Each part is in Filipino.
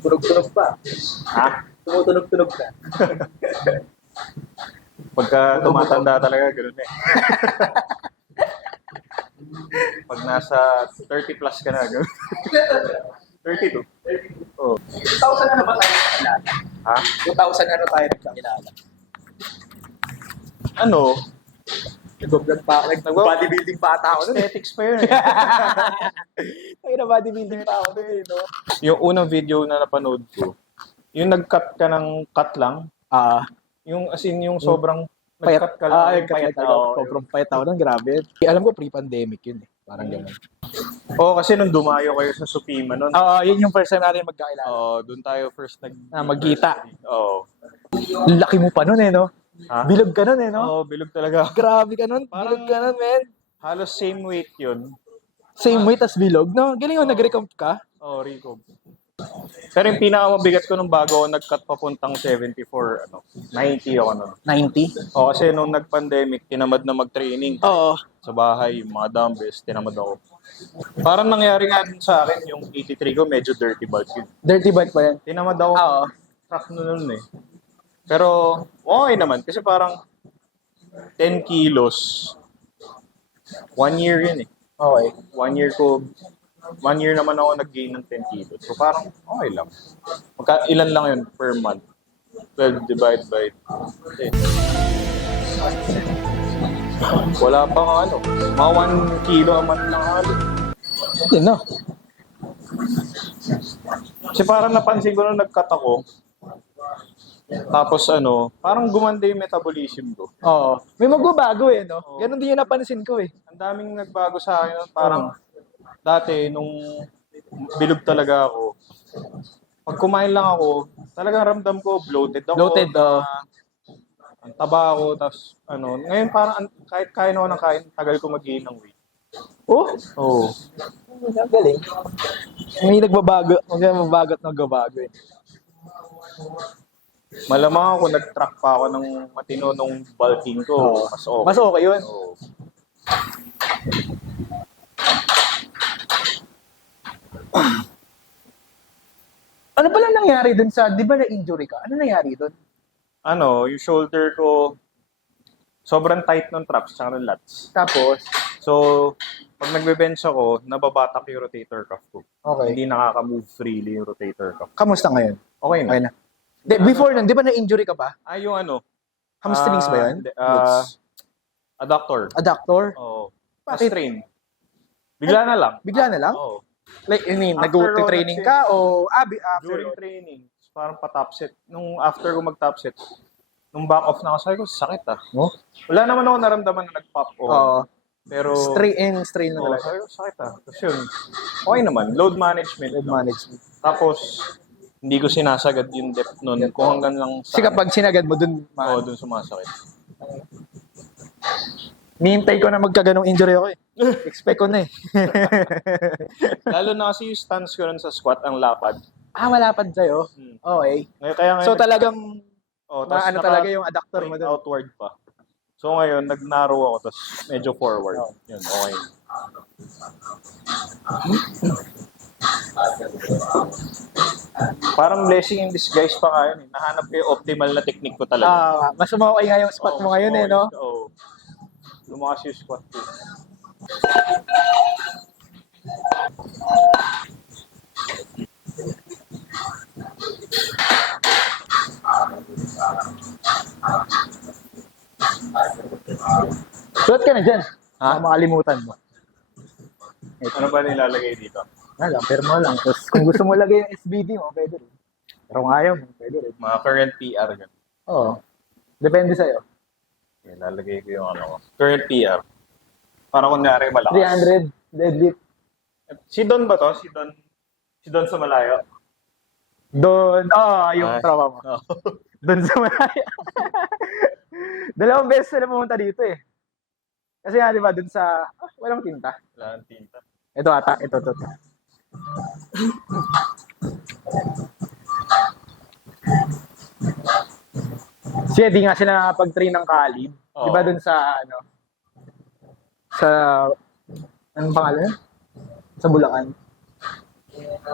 Tunog-tunog pa. Ha? Tumutunog-tunog ka. Pagka tumatanda talaga, gano'n eh. Pag nasa 30 plus ka na, gano'n. 32. Oh. 2,000 ano ba tayo nagkakilala? Ha? 2,000 ano tayo nagkakilala? Ano? Nag-vlog pa ako. Nag-bodybuilding pa ata ako nun. Aesthetics pa yun eh. Ay, na-bodybuilding pa ako nun, no? Yung unang video na napanood ko, yung nag-cut ka ng cut lang, yung as in yung sobrang Payat. nag-cut ka lang, Ay, payat payat na. ako. Sobrang payat ako nun, grabe. Alam ko, pre-pandemic yun eh. Parang gano'n. Oo, kasi nung dumayo kayo sa Supima nun, Yun yung first time natin magkakilala. doon tayo first Magkita. Oo. Laki mo pa nun eh, no? Ha? Bilog ka nun eh, no? Oo, bilog talaga. Grabe ka nun. Parang- Bilog ka nun, man. Halos same weight yun. Same weight as bilog, no? Galing mo, nag-recomp ka? Oo, Rico. Pero yung pinakamabigat ko nung bago ako nag-cut papuntang 74, 90 ako nun. 90? Oo, kasi nung nag-pandemic, tinamad na mag-training. Oo. Sa bahay, yung mga dumbbells, tinamad ako. Parang nangyari nga din sa akin, yung 83 ko, medyo dirty bulk yun. Dirty bike pa yan? Tinamad ako Oo. track nun eh. Pero, okay naman. Kasi parang 10 kilos, 1 year yun eh. Okay. 1 year naman ako nag-gain ng 10 kilos. So parang okay lang. Ilan lang yun per month? 12 divided by 10. Wala pa nga ano. Mga 1 kilo a month lang halo. Hindi na. Kasi parang napansin ko nung nag-cut ako. Tapos parang gumanda yung metabolism ko. Oo. May magbabago eh, no? Oo. Ganon din yung napansin ko eh. Ang daming nagbago sa akin. Parang dati nung bilog talaga ako. Pag kumain lang ako, talagang ramdam ko bloated ako. Bloated, Ang taba ako, tapos ngayon parang kahit kain ako ng kain, tagal ko mag-gain ng weight. Oh? Oo. Ang galing. May nagbabago. Magbabago at nagbabago eh. Malamang ako, nag-track pa ako ng matino nung bulking ko. Mas okay. Mas okay yun. Oo. Ano pala nangyari dun sa, di ba na-injury ka? Ano nangyari dun? Yung shoulder ko, sobrang tight ng traps tsaka ng lats. Tapos, So, pag nagbe-bench ako, nababatak yung rotator cuff ko. okay. Hindi nakaka-move freely yung rotator cuff. Kamusta ngayon? Okay na. Okay na. Before nun, di ba na-injury ka pa? Yung Hamstrings ba yun? Adductor. Adductor? Oo. Bakit? Strain. Bigla na lang. Bigla na lang? Oo. Like, I mean, After nag-training road, ka o after? During training, parang pa-top set. Nung after ko mag-top set, nung back off na ako, sabi ko, sakit No? Wala naman ako naramdaman na nag-pop on. Oo. Pero, Strain na oo, talaga. sabi ko, sakit Tapos yun, okay naman. Load management. Load management. Tapos, hindi ko sinasagad yung depth nun. Kung hanggang lang Kasi kapag sinagad mo dun, Oo, dun sumasakit. nihintay ko na magkaganong injury ako eh. Expect ko na eh. Lalo na kasi yung stance ko nun sa squat, ang lapad. Malapad sa'yo? Okay. Kaya ngayon, So talagang, tas talaga yung adductor mo dun? outward pa. So ngayon, nag-narrow ako, tapos medyo forward. Yun, okay. Parang blessing in disguise pa nga yun. Nahanap ko yung optimal na technique ko talaga. Mas umaway nga yung spot mo ngayon eh, no? Oo. Lumakas yung squat ko. Suot ka na dyan. Makalimutan mo. Ano ba nilalagay dito? Pirma lang. Tapos kung gusto mo lagay yung SBD mo, pwede rin. Pero kung ayaw mo, pwede rin. Mga current PR. Ganun. Oo. Depende sa'yo. Nilalagay ko yung current PR. Para kunyari malakas. 300 deadlift. Si Don ba to? Si Don sa malayo? Doon, yung trauma mo. Oh. Doon sa Malaya. Dalawang beses na pumunta dito eh. Kasi nga, di ba, doon sa, walang tinta. Wala ng tinta. Ito ata, ito. Kasi di nga sila nakapag-train ng Kalib. Di ba doon sa, sa, anong pangalan? Sa Bulacan. Ano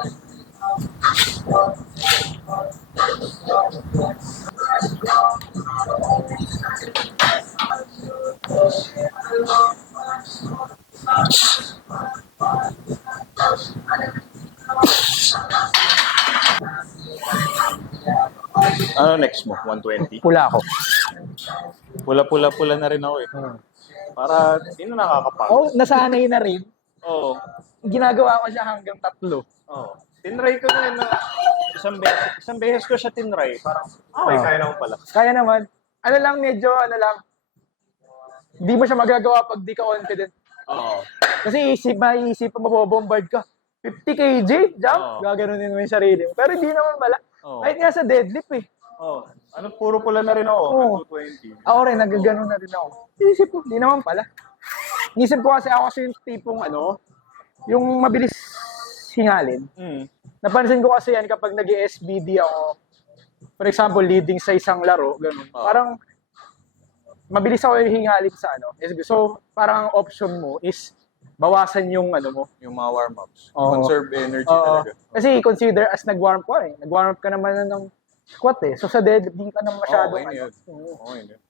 next mo? 120? Pula ako. Pula-pula-pula na rin ako eh. Para, sino nakakapagod? Oh, nasanay na rin. Oo. Ginagawa ko siya hanggang 3. Oo. Tinry ko na yun na isang beses ko siya tinry. Parang, okay, Oo. kaya naman pala. Kaya naman. Ano lang, medyo ano lang. Hindi mo siya magagawa pag di ka confident. Oo. Kasi maiisip pa mabobombard ka. 50 kg, jump, Oo. gaganunin mo yung sarili mo. Pero hindi naman pala. Oo. Kahit nga sa deadlift eh. Oo. Ano, puro pula na rin ako. Oo. 220. Ako rin, nagaganon na rin ako. Inisip ko, hindi naman pala. Inisip ko kasi ako kasi yung tipong ano, yung mabilis hingalin. Napansin ko kasi yan kapag nag-SBD ako, for example, leading sa isang laro, ganun. Oo. Parang mabilis ako hingalin sa ano. So, parang ang option mo is bawasan yung ano mo. Yung mga warm-ups. Oo. Conserve energy Oo. talaga. Kasi consider as nag-warm ka eh. Nag-warm up ka naman ng squat eh. So sa deadlift, hindi ka naman masyado. Okay na yun. Okay na yun.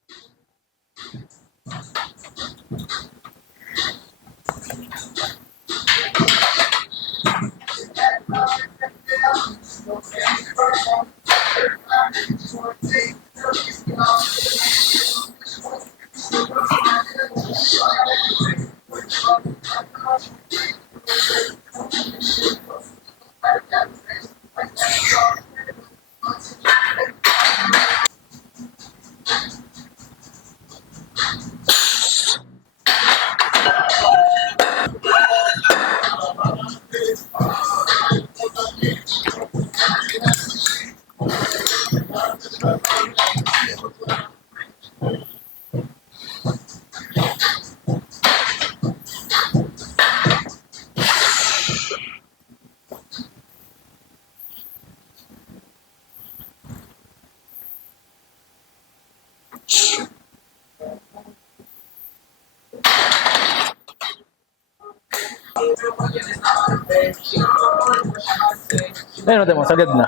Ayun, natin mo, sagad na.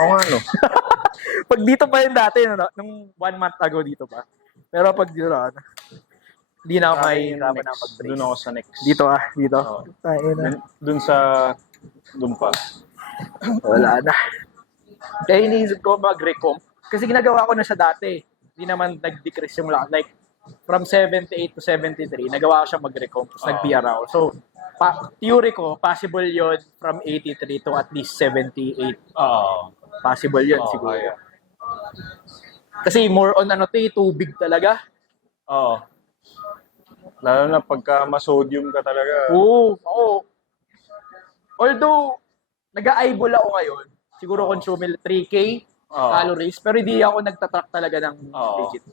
Oo nga, no? Pag dito pa yun dati, no, nung 1 month ago dito pa. Pero pag dito na, hindi na ako mahihirapan na mag-brace. Doon ako sa next. Dito dito. Oo. Tayo na. Doon pa. Wala na. Kaya iniisip ko mag-recomp. Kasi ginagawa ko na siya dati. Hindi naman nag-decrease yung lakas. Like, from 78 to 73, nagawa ko siya mag-recomp. Tapos nag-PR ako. So, theory ko, possible yon from 83 to at least 78. Oo. Possible yun Oo, siguro. kaya. Kasi more on ano to, tubig talaga. Oo. Lalo na pagka ma-sodium ka talaga. Oo. Although, nag-eyeball ako ngayon. Siguro consume 3K calories. Pero hindi ako nagtatrack talaga ng legit.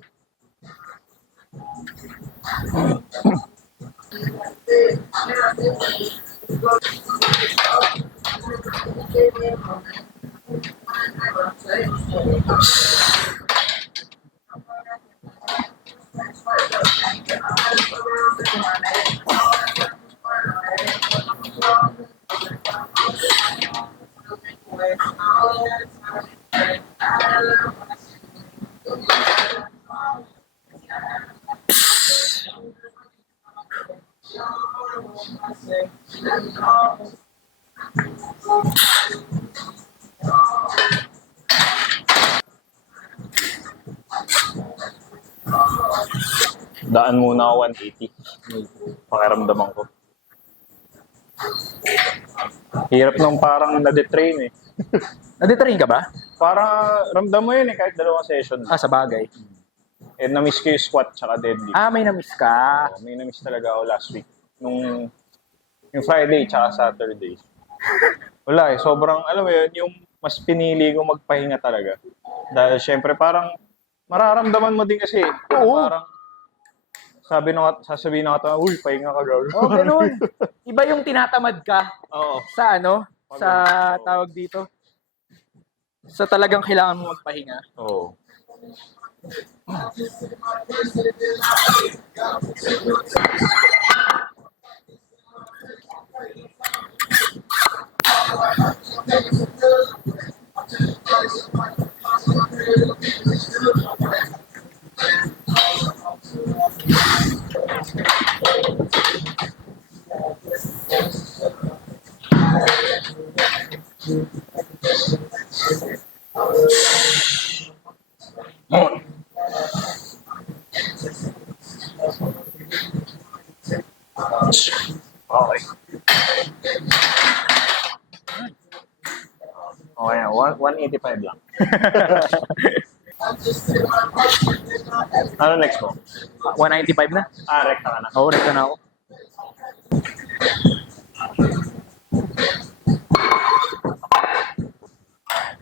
Daan muna ako 180. Pakiramdaman ko. Hirap nung parang na-detrain eh. Naditrain ka ba? Parang ramdam mo yun eh kahit dalawang session. Sa bagay. Eh, na-miss ko yung squat tsaka deadlift. May na-miss ka. May na-miss talaga ako last week. Yung Friday tsaka Saturday. Wala eh. Sobrang, alam mo yun, yung mas pinili ko magpahinga talaga. Dahil syempre parang mararamdaman mo din kasi. Oo. Parang sasabihin na kata, uy, pahinga ka gawin. Ganun. Iba yung tinatamad ka Oo. sa sa tawag dito. Sa talagang kailangan mo magpahinga. Oo. Okay. Okay, 185 lang. Ano next mo? 195 na. Rekta ka na. Oo, rekta na ako.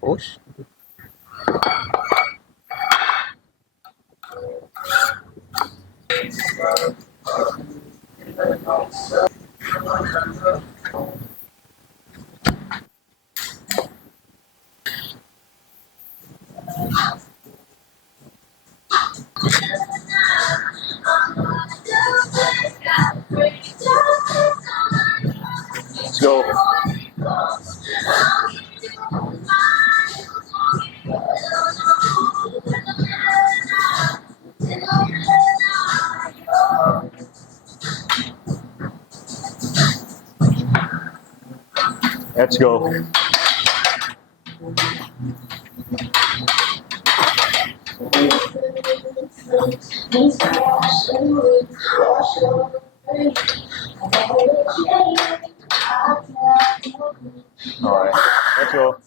Push. Let's go. Let's go. Alright, let's go.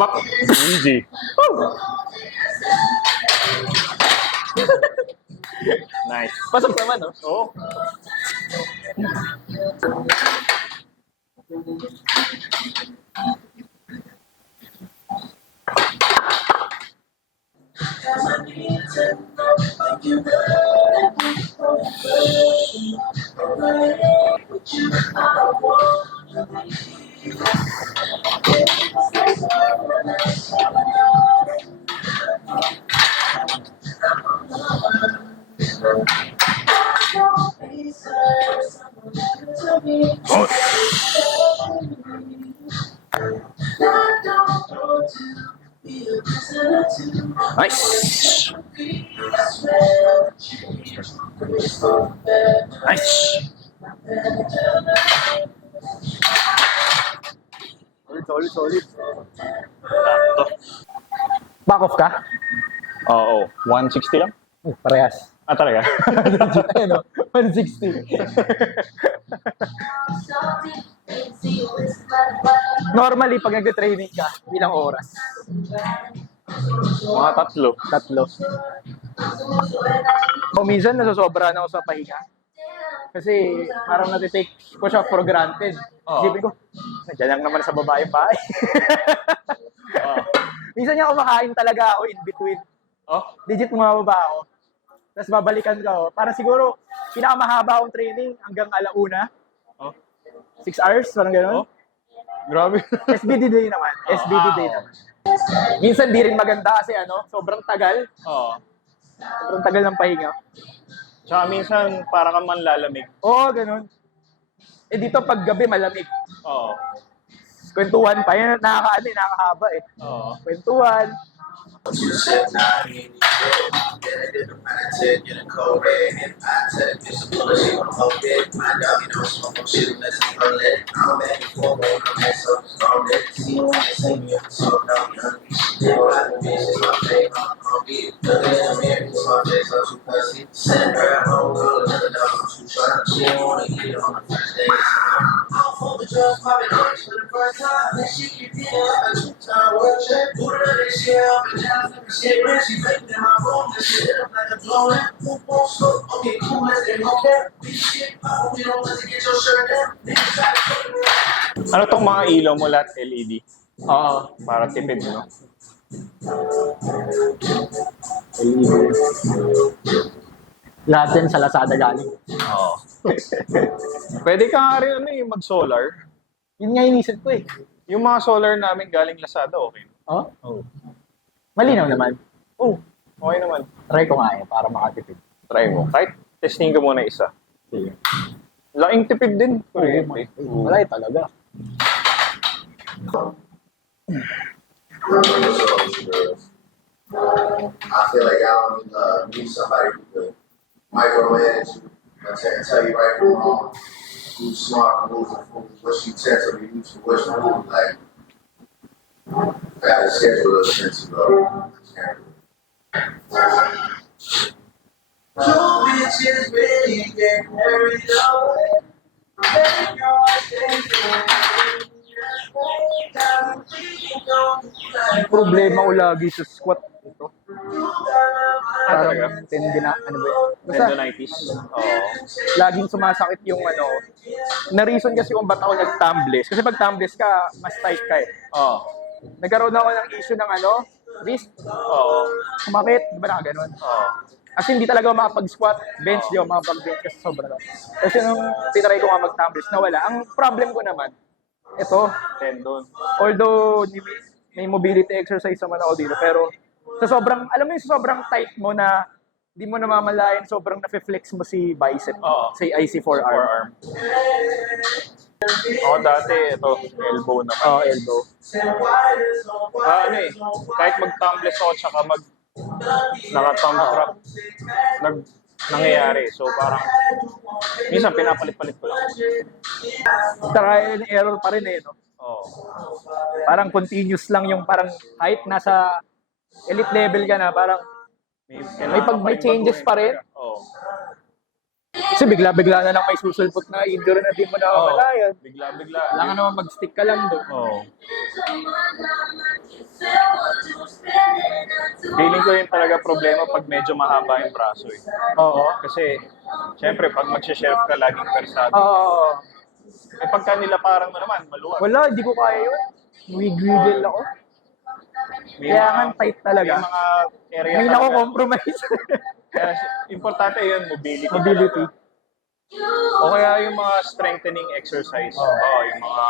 Up. Easy. Nice. Pasok naman, no? Oh. Nice. Nice. Solid. Sakto. Back off ka? Oo. 160 lang? Parehas. Talaga? Ayun, no? 160. Normally, pag nag-training ka, ilang oras? Mga tatlo. Tatlo. O minsan, nasosobra na ako sa pahinga. Kasi parang natitake ko siya for granted. Oo. Isipin ko, nandiyan lang naman sa babae bahay. Oh. Minsan nga kumakain talaga ako in between. Oh? Legit bumababa ako. Tapos babalikan ko ako. Para siguro, pinakamahaba akong training hanggang alauna. Oh? 6 hours, parang gano'n. Oh? Grabe. SBD day naman. SBD day naman. Minsan di rin maganda kasi sobrang tagal. Oo. Sobrang tagal ng pahinga. Tsaka minsan, para kang manlalamig. Oo, ganun. Eh dito pag gabi malamig. Oo. Kwentuhan pa. Yan nakakahaba eh. Oo. Kwentuhan. Ano tong mga ilaw mo lahat LED? Oo. Para tipid, no? Lahat yan sa Lazada galing. Oo. Pwede ka nga rin mag-solar. Yun nga inisip ko eh. Yung mga solar namin galing Lazada, okay. Oh? Oh. Malinaw naman. Oh. Okay naman. Try ko nga para makatipid. Try mo. Kahit testing ko muna isa. Sige. Laking tipid din. Kuryente. Wala talaga. I feel like I don't need somebody who could micromanage you and tell you right from wrong, who's smart, who's foolish, what she tends to be used to, what she moves like. I got to schedule a sense of two bitches really get married away. Problema ko lagi sa squat ito. Talaga? Parang tendon na, ano ba yun? Basta, Tendonitis. Oo. laging sumasakit yung ano. Na-reason kasi kung ba't ako nag-tumbless. Kasi pag tumbless ka, mas tight ka eh. Oo. Nagkaroon ako ng issue ng ano, wrist. Oo. Sumakit, di ba nakaganon? Oo. Kasi hindi talaga ako makapag-squat, bench di ako makapag-bench kasi sobrang lang. Kasi nung tinry ko nga mag-tumbless, nawala. Ang problem ko naman, ito, Tendon. although may mobility exercise naman ako dito, pero sa sobrang, alam mo yung sa sobrang tight mo na di mo namamalayan, sobrang nafe-flex mo si bicep, Oo. si IC4 arm. Forearm. Ako dati, ito, elbow naman. Oh, elbow. Ano eh, kahit mag-tumbless ako tsaka naka-thumb strap, nangyayari. So parang, minsan pinapalit-palit ko lang. Trial and error pa rin eh, no? Oo. Parang continuous lang yung parang height, nasa elite level ka na, parang may changes pa rin. Oo. Kasi bigla-bigla na lang may susulpot na injury na di mo nakakalayan. Bigla-bigla. Kailangan naman mag-stick ka lang doon. Oo. Feeling ko yun talaga problema pag medyo mahaba yung braso eh. Oo. Kasi, syempre, pag mag-shelf ka, laging persado. Oo. Eh pagka nilaparan mo naman, maluwag. Wala, hindi ko kaya yun. Wiggle ako. Kaya nga tight talaga. May mga area May talaga. nako-compromise. Kaya importante yun, mobility. Mobility. O kaya yung mga strengthening exercise. Yung mga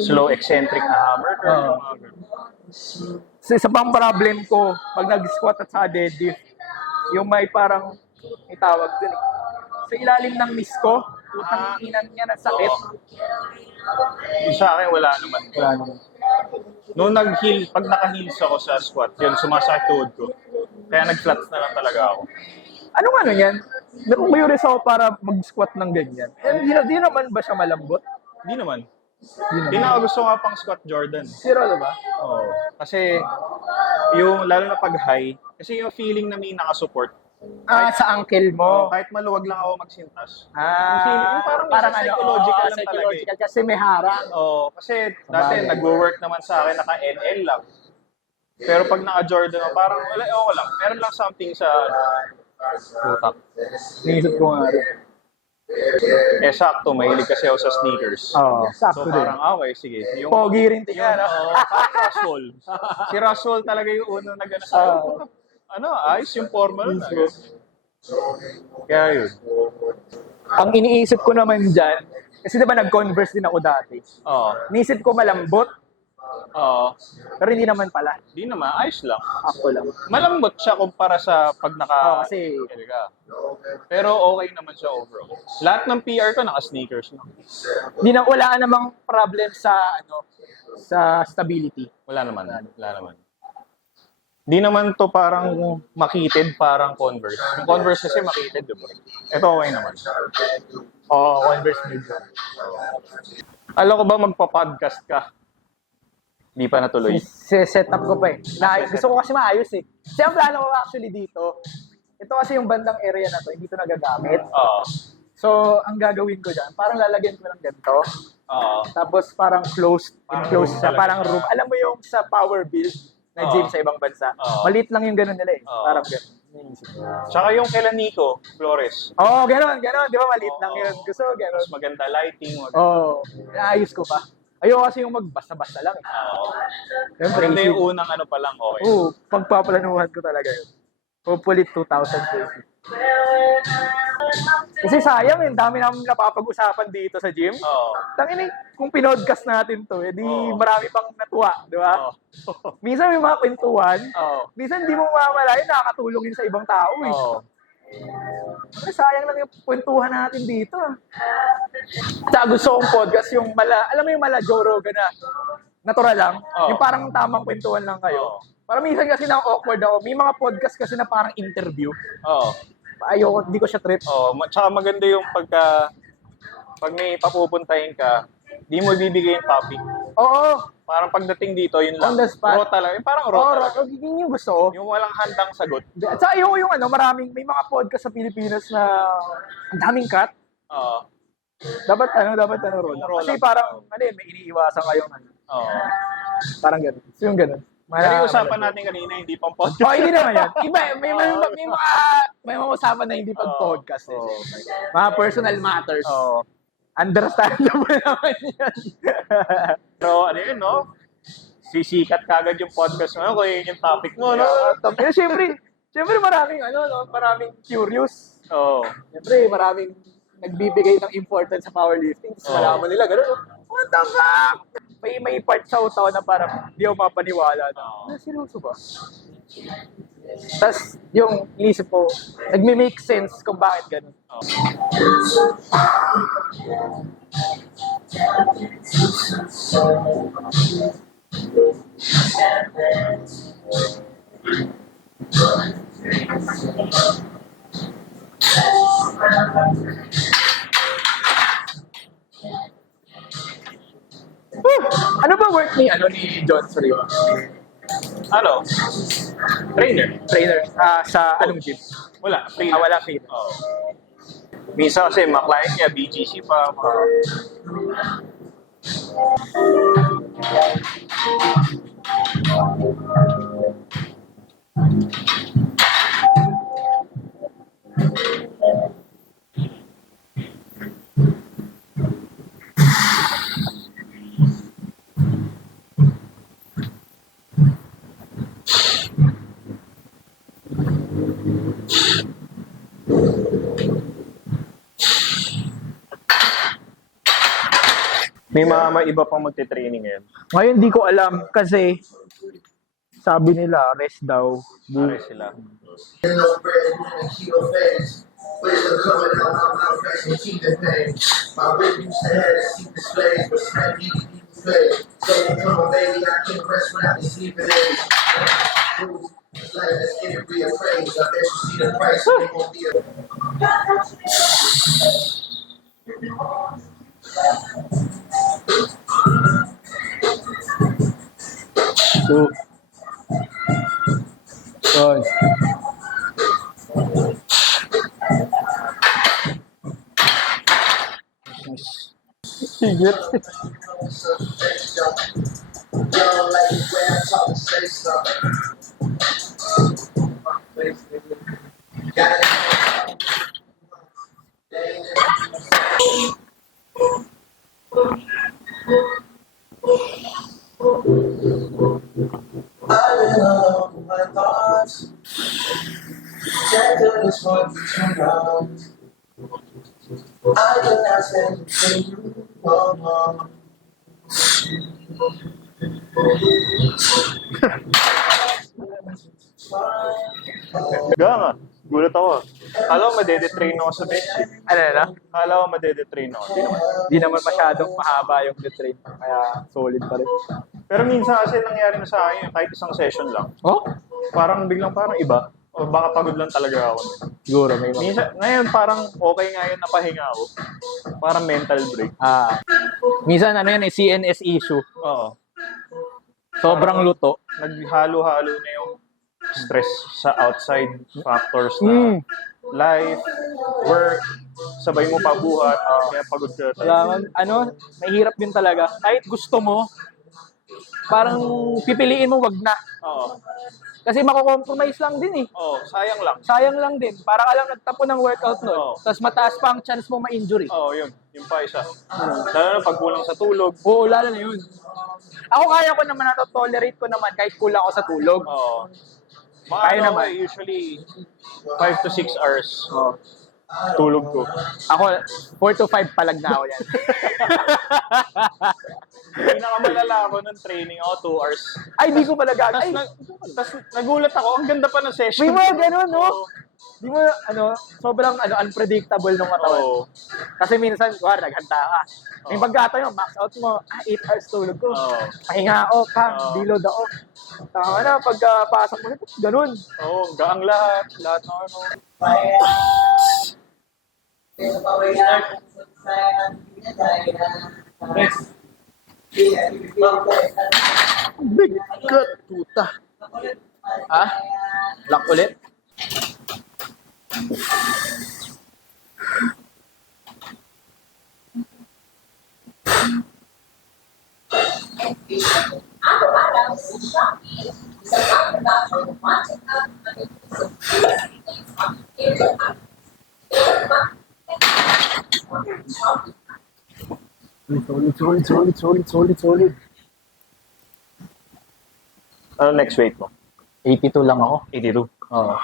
slow eccentric na hammer curl. Yung mga ganun. So, isa pang problem ko, pag nag-squat at sa deadlift, yung may parang, may tawag dun eh. Sa ilalim ng miss ko, utang inan niya na sakit. Yung sa akin, wala naman. Wala naman. Noong nag-heel, pag naka-heels ako sa squat, yun, sumasakit tuhod ko. Kaya nag-flats na lang talaga ako. Anong ano yan? Nakumayuris ako para mag-squat ng ganyan. Di naman ba siya malambot? Hindi naman. Di Hindi na ako gusto nga pang squat Jordan. Zero, diba? Oo. Kasi, yung, lalo na pag high, kasi yung feeling na may nakasupport, Sa ankle mo. kahit maluwag lang ako magsintas. Ah, yung parang parang psychological lang psychological kasi may harang. Oo, kasi dati nagwo-work naman sa akin, naka-NL lang. Pero pag naka-Jordan ako, parang wala, okay lang. Meron lang something sa utak. Niisip ko nga rin. Eh, sakto, mahilig kasi ako sa sneakers. Oo, So, sakto din. parang, okay, sige. Yung, Pogi rin tingnan. Oo, Russell. Si Russell talaga yung unang nag-ano sa ano, ayos yung formal na. Kaya yun. Ang iniisip ko naman dyan, kasi diba nag-converse din ako dati. Oo. Iniisip ko malambot, Oo. pero hindi naman pala. Di naman, ayos lang. Ako lang. Malambot siya kumpara sa pag Oo, kasi ka. Pero okay naman siya overall. Lahat ng PR ko naka-sneakers na. wala namang problem sa sa stability. Wala naman. Wala naman. Di naman to parang makitid, parang Converse. Yung Converse kasi makitid, diba? Ito okay naman. Oo, Converse medyo. Alam ko ba magpa-podcast ka? Hindi pa natuloy. Set up ko pa eh. Gusto ko kasi maayos eh. Kasi ang plano ko actually dito, ito kasi yung bandang area na to, hindi to nagagamit. Oo. So, ang gagawin ko dyan, parang lalagyan ko ng ganito. Oo. Tapos parang enclosed siya, room talaga parang siya. room. Alam mo yung sa power build na gym sa ibang bansa. Oo. Maliit lang yung ganun nila eh. Oo. Parang ganun. Tsaka yung kila Nico Flores. Oo, ganun. Di ba maliit lang yun? Gusto ko ganun. Mas maganda lighting. Maganda. Oo. Naayos ko pa. Ayoko kasi yung magbasta-basta lang eh. Oo. Siyempre, Maganda yung unang ano pa lang, okay. Oo, pagpaplanuhan ko talaga yun. Hopefully 2020. Kasi sayang, yung dami namin napapag-usapan dito sa gym. Oo. Tangina, kung pinodcast natin to, edi Oo. marami pang natuwa, di ba? Oo. Minsan may mga kwentuhan, Oo. minsan di mo mamalayan, nakakatulong yun sa ibang tao eh. Oo. Pero sayang lang yung kwentuhan natin dito. Tsaka gusto kong podcast yung alam mo yung Joe Rogan na natural lang, Oo. yung parang tamang kwentuhan lang kayo. Oo. Para minsan kasi nang awkward ako, may mga podcast kasi na parang interview. Oo. Ayoko, di ko siya trip. Oo. Tsaka maganda yung pag may papupuntahin ka, di mo bibigay yung topic. Oo, Parang pagdating dito, yun lang. On the spot. Raw talaga. Yung parang raw talaga. yun yung gusto ko. Yung walang handang sagot. At saka ayoko yung may mga podcast sa Pilipinas na ang daming cut. Oo. Dapat Ron. Raw Kasi lang. parang, may iniiwasan kayong Oo. parang ganun. So yung ganun. Pero yung usapan natin kanina, hindi pang podcast. Oh, hindi naman yan. Iba, may mga usapan na hindi pag-podcast. Oo. Mga personal matters. Oo. Understandable naman yan. Pero ano yun, no? Sisikat kagad yung podcast mo, kung yun yung topic mo, no? Pero syempre maraming maraming curious. Oo. Siyempre, maraming nagbibigay ng importance sa powerlifting. Tapos Oo. malaman nila, gano'n, what the fuck? May part sa utaw na parang di ako mapaniwala na, seryoso ba? Tapos, yung inisip ko, nagme-make sense kung bakit gano'n. Ano ba work ni John Sorio? Ano? Trainer. Trainer sa anong gym? Wala. Trainer. Wala trainer. Oo. Minsan kasi mga client niya, BGC pa. May iba pang magte-training ngayon. Ngayon di ko alam kasi sabi nila rest daw. Pare sila. There's no bread in the keto phase. Wisdom coming out, I'm not facing kingdom pain. My whip used to have the seat displays, but smack me people's face. So come on, baby, I can't rest without the sleeping aids. It's like, let's get it reappraised. I bet you see the price, so they won't be a... So, God. Higit. Young lady, where I talk and say something. Got it. I've been alone with my thoughts. Jagged is what you turn on. I cannot stand between you no more. Gama. Gulat ako. Kala ko madede-train ako sa bench. Ano na? Kala ko madede-train ako. Di naman. Di naman masyadong mahaba yung detrain. Kaya solid pa rin. Pero minsan kasi nangyari na sa akin, kahit isang session lang. Oh? Parang iba. O baka pagod lang talaga ako. Siguro may mga. Minsan, ngayon parang okay nga yun, napahinga ako. Parang mental break. Minsan CNS issue. Oo. Sobrang luto. Naghalo-halo na yung stress sa outside factors na life, work, sabay mo pa buhat, kaya pagod ka talaga. Kaya, mahirap din talaga. Kahit gusto mo, parang pipiliin mo wag na. Oo. Kasi mako-compromise lang din eh. Oo, sayang lang. Sayang lang din. Para ka lang nagtapo ng workout nun. Oo. Tapos mataas pa ang chance mo ma-injury. Oo, yun. Yung pa isa. Lalo na pag kulang sa tulog. Oo, lalo na yun. Ako kaya ko naman tolerate ko naman kahit kulang ako sa tulog. Oo. Kaya Ano, naman. usually 5 to 6 hours. Oo. tulog ko. Ako, 4 to 5 palag na ako yan. Pinakamalala ako ng training ako, 2 hours. Ay, di ko pala gagawin. Ay, Tapos nagulat ako, ang ganda pa ng session. may mga ganun, no? Di mo, sobrang unpredictable nung katawan. Oo. Kasi minsan, naghanda ka. May pagkataon, max out mo, 8 hours tulog ko. Oo. Pahinga ako, deload ako. Tama na, pagkapasok mo nito, ganun. Oo, gaang lahat ng ano. Big cut, puta. Ha? Lock ulit? Solid. Ano next weight mo? 82 lang ako. 82. Oo.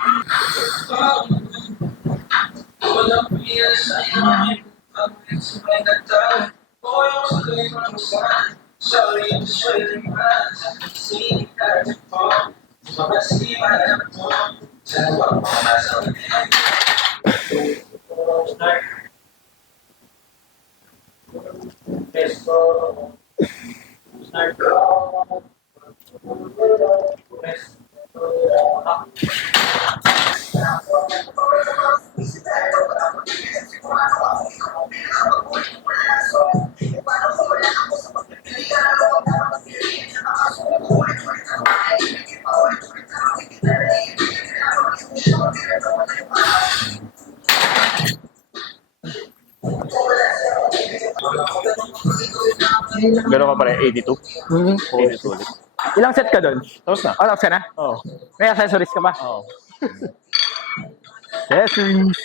Gano'n ka pala, 82? Mm-hmm. 82 ulit. Ilang set ka doon? Tapos na? Oh, tapos ka na? Oo. May accessories ka ba? Oo. Accessories.